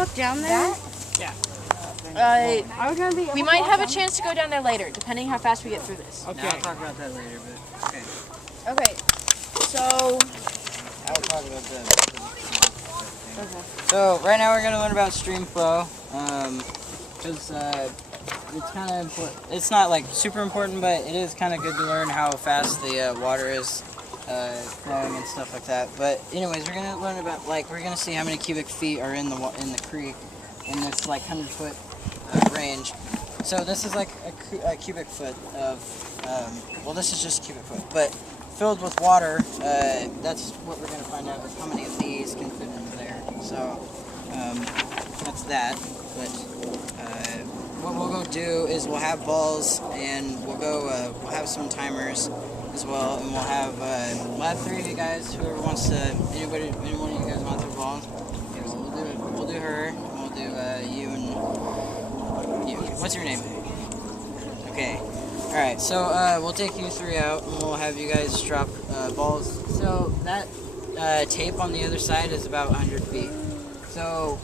walk down there? Yeah. We might have a chance to go down there later, depending how fast we get through this. Okay. I'll talk about that later, but okay. Okay. So. I'll talk about that. Okay. So right now we're gonna learn about stream flow. Because it's kind of important. It's not like super important, but it is kind of good to learn how fast the water is flowing and stuff like that. But anyways, we're gonna learn about we're gonna see how many cubic feet are in the creek in this 100-foot range. So this is like a cubic foot of well, this is just cubic foot, but filled with water. That's what we're gonna find out is how many of these can fit into there. So that's that. But what we'll go do is we'll have balls and we'll have some timers as well, and we'll have 3 of you guys. Whoever wants to, anyone of you guys want to throw balls? Okay, so we'll do her, and we'll do you and you. What's your name? Okay. All right. So we'll take you 3 out, and we'll have you guys drop balls. So that tape on the other side is about 100 feet. So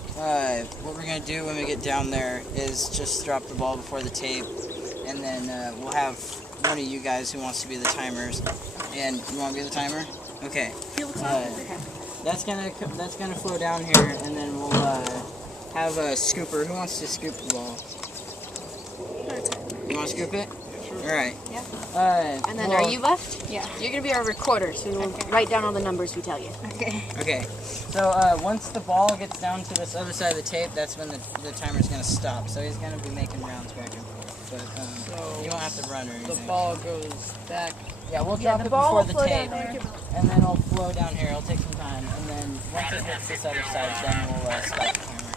what we're gonna do when we get down there is just drop the ball before the tape, and then we'll have one of you guys who wants to be the timers. And you want to be the timer? Okay. That's gonna flow down here, and then we'll have a scooper. Who wants to scoop the ball? You want to scoop it? All right. Yeah. And then, are you left? Yeah. You're gonna be our recorder, so you'll write down all the numbers we tell you. Okay. Okay. So once the ball gets down to this other side of the tape, that's when the timer's gonna stop. So he's gonna be making rounds back and forth. But so you don't have to run or anything. The ball goes back. Yeah, we'll drop it before the tape, and then it'll flow down here. It'll take some time, and then once it hits this other side, then we'll stop the timer.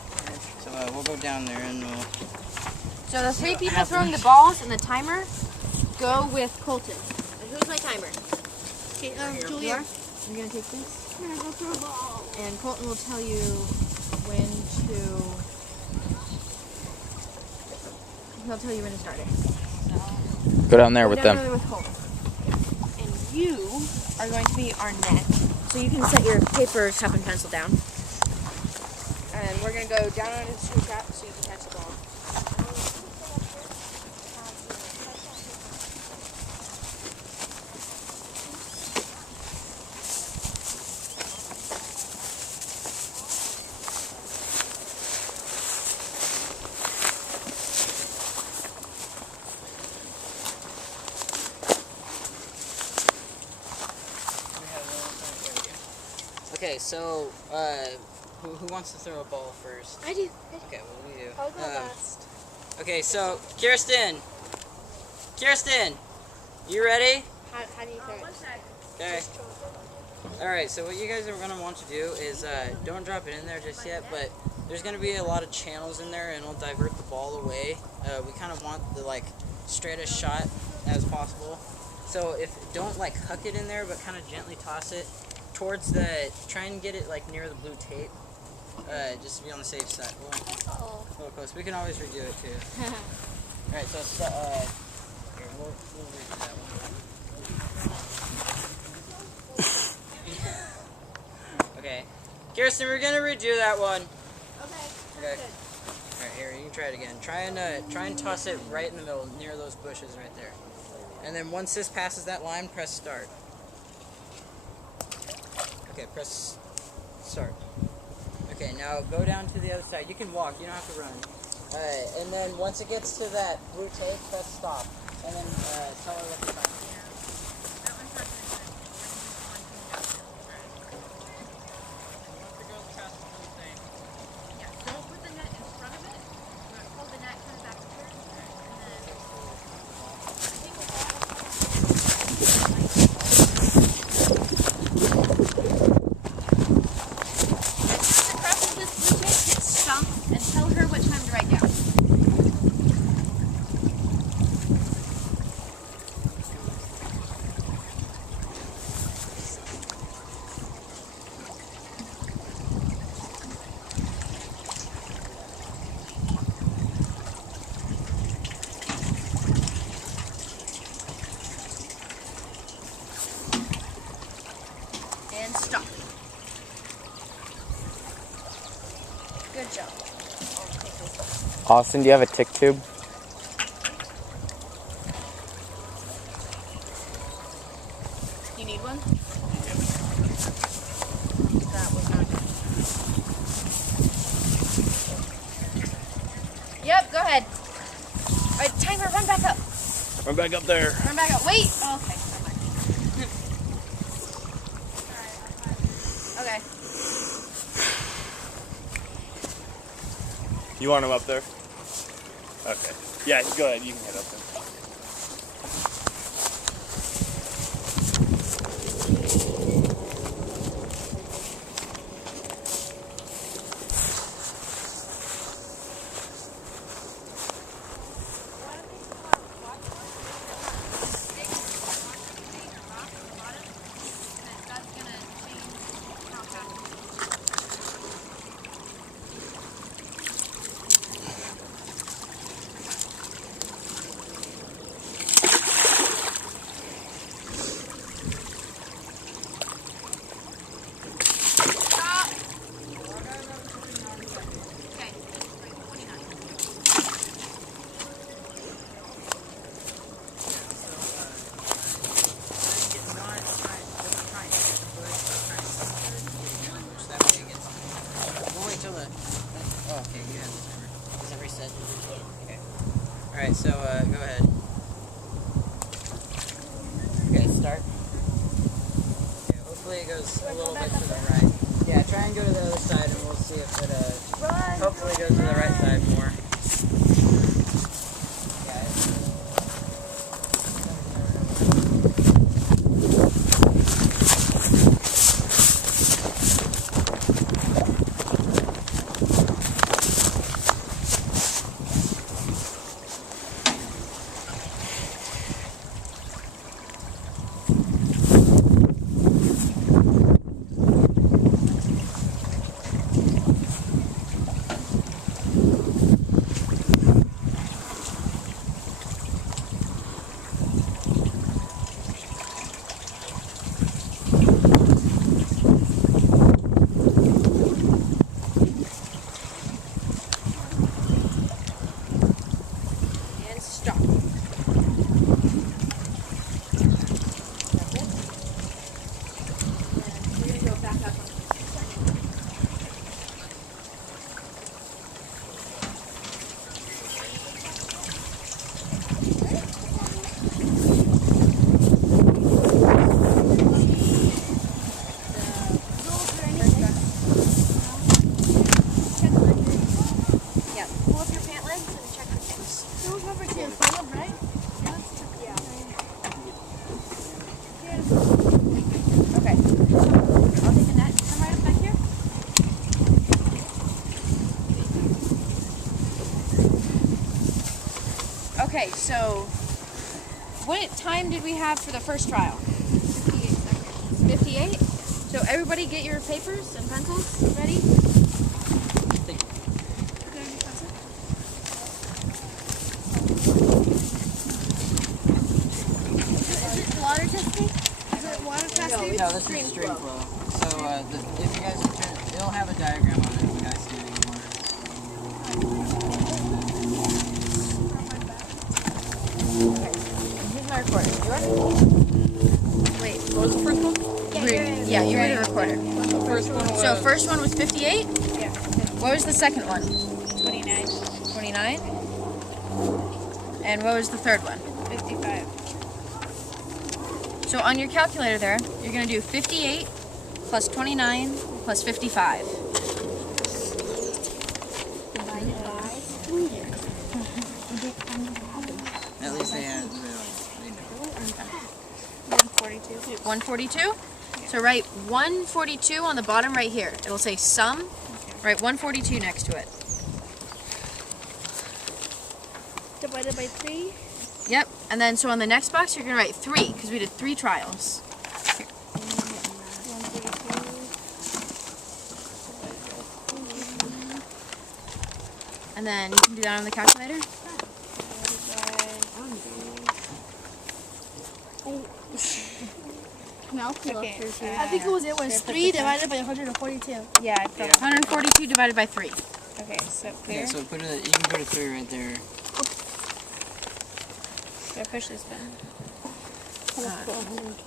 So we'll go down there and we'll. So the 3 people throwing the balls and the timer go with Colton. And who's my timer? Okay, Julia. You're gonna take this. I'm gonna go throw a ball. And Colton will tell you when to. He'll tell you when to start it. Go down there with them. With Colton. And you are going to be our net. So you can set your paper, cup, and pencil down. And we're gonna go down on a screw cap so you can catch the ball. Okay, so who wants to throw a ball first? I do. Okay, well we do. I'll go last. Okay, so Kirsten, you ready? How do you throw it? Okay. Alright, so what you guys are going to want to do is don't drop it in there just yet, but there's going to be a lot of channels in there and it'll divert the ball away. We kind of want the straightest shot as possible. So don't huck it in there, but kind of gently toss it towards try and get it near the blue tape, just to be on the safe side. A little close. We can always redo it too. Alright, so here, we'll redo that one. Okay. Kirsten, we're gonna redo that one. Okay. Alright, here, you can try it again. Try and toss it right in the middle, near those bushes right there. And then once this passes that line, press start. Okay, press start. Okay, now go down to the other side. You can walk, you don't have to run. Alright, and then once it gets to that blue tape, press stop. And then tell her what to find. Good job. Austin, do you have a tick tube? You need one? That was not good. Yep, go ahead. Alright, timer, run back up. Run back up there. Run back up. Wait! Oh, okay. Okay. You want him up there? Okay. Yeah, go ahead. You can head up there. Alright, so go ahead. Okay, start. Okay, hopefully it goes a little bit to the right. Yeah, try and go to the other side and we'll see if it hopefully goes to the right side more. Okay, so what time did we have for the first trial? 58 seconds. 58? So everybody get your papers and pencils ready? Is it water testing? Is it water testing? No, this is stream flow. So if you guys turn, it'll have a diagram on it if you guys see any more. Here's my recorder. You ready? Wait, what was the first one? Yeah, you read a recorder. The first one was... So first one was 58? Yeah. What was the second one? 29. 29? And what was the third one? 55. So on your calculator there, you're going to do 58 plus 29 plus 55. At least they had. 142. 142? So write 142 on the bottom right here. It'll say sum. Write 142 next to it. Divided by 3. Yep. And then so on the next box, you're going to write 3 because we did 3 trials. 142. And then you can do that on the calculator. Okay. I think it was 3 divided by 142. Yeah, 142 divided by 3. Okay, so clear. Yeah, so put a, you can put a 3 right there. Do I push this button?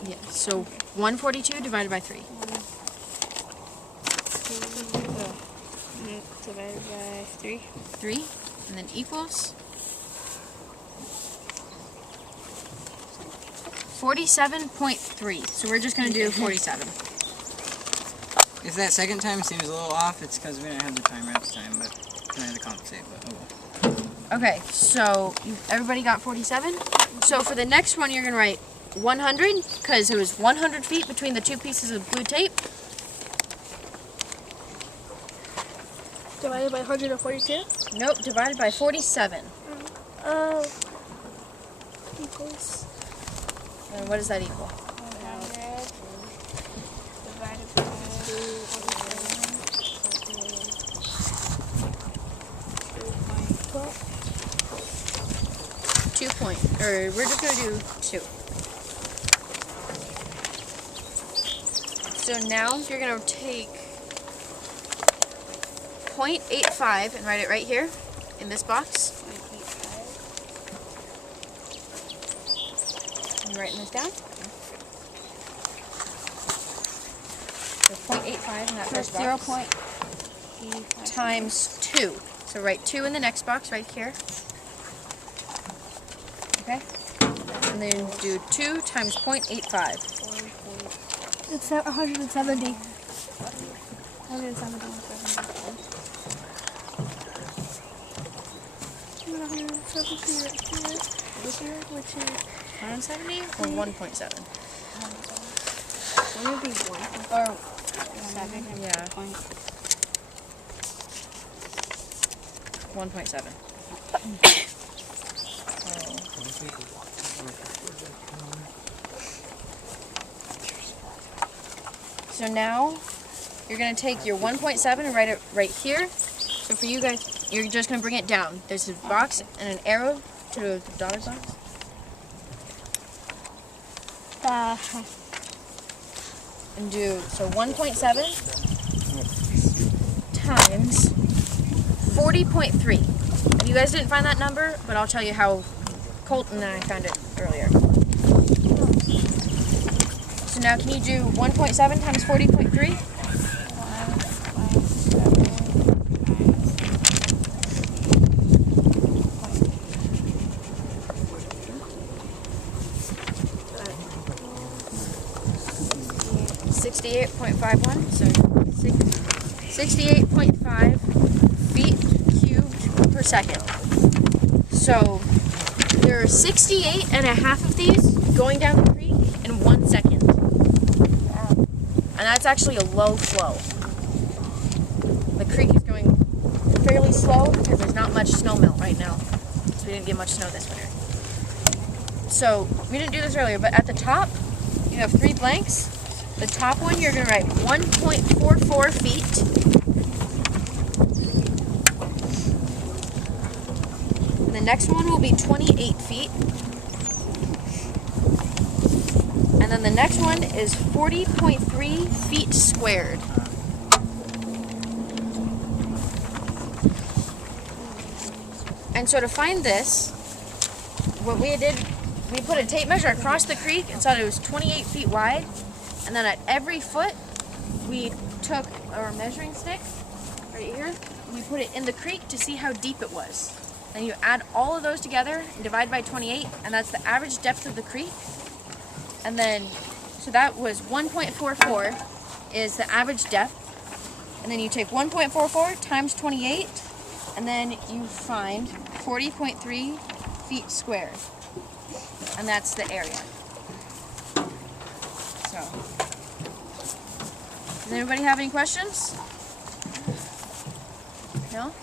Yeah. So 142 divided by 3. Divided by 3. 3, and then equals 47.3. So we're just gonna do 47. If that second time seems a little off, it's because we didn't have the timer at the time, but I had to compensate, but oh well. Okay, so everybody got 47? So for the next one, you're gonna write 100, because it was 100 feet between the two pieces of blue tape. Divided by 142? Nope, divided by 47. Oh. Equals. And what does that equal? 100 divided by 2.12. We're just gonna do 2. So now you're gonna take 0.85 and write it right here in this box. I'm writing this down. So 0.85 in that first box. 0.85 Times 2. So write 2 in the next box right here. Okay? And then do 2 times 0.85. It's 170. 170. 170 or 1.7? Wouldn't it be 1? Or 7? Yeah. 1.7. So now you're going to take your 1.7 and write it right here. So for you guys, you're just going to bring it down. There's a box and an arrow to the dotted box. And do, so 1.7 times 40.3. And you guys didn't find that number, but I'll tell you how Colton and I found it earlier. So now can you do 1.7 times 40.3? 68.51, so 68.5 feet cubed per second. So there are 68 and a half of these going down the creek in 1 second. And that's actually a low flow. The creek is going fairly slow because there's not much snow melt right now. So we didn't get much snow this winter. So we didn't do this earlier, but at the top you have 3 blanks. The top one, you're going to write 1.44 feet. And the next one will be 28 feet. And then the next one is 40.3 feet squared. And so to find this, what we did, we put a tape measure across the creek and saw that it was 28 feet wide. And then at every foot, we took our measuring stick right here, and we put it in the creek to see how deep it was. Then you add all of those together and divide by 28, and that's the average depth of the creek. And then, so that was 1.44 is the average depth. And then you take 1.44 times 28, and then you find 40.3 feet squared. And that's the area. So, does anybody have any questions? No?